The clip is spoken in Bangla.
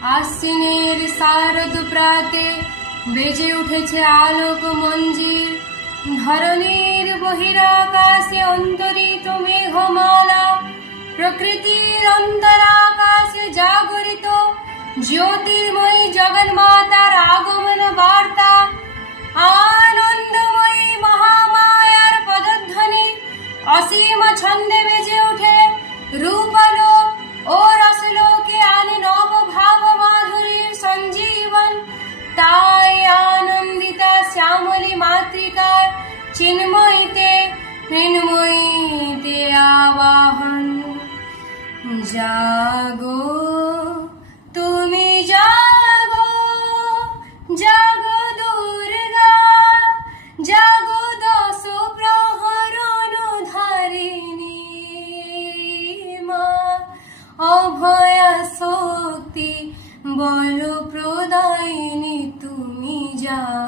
আশ্বিনের শারদ প্রাতে বেজে উঠেছে আলোক মঞ্জির। ধরণীর বহিরাকাশে অন্তরিত মেঘমালা, প্রকৃতির অন্তরাকাশে জাগরিত জ্যোতির্ময়ী জগন্মাতার আগমন বার্তা। আনন্দময়ী মহামায়ার পদধ্বনি অসীম ছন্দে বেজে ওঠে, রূপলোক ও রসলোকে আনে নব ভাব মাধুরীর সঞ্জীবন। তাই আনন্দিতা শ্যামলী মাতৃকার চিন্ময়ীতে মৃন্ময়ীতে আবাহন। জাগো তুমি জাগো, জাগো দুর্গা, জাগো দশ প্রহরণ ধারিণী মা। অভয়া শক্তি বল প্রদায়িনী তুমি জাগো।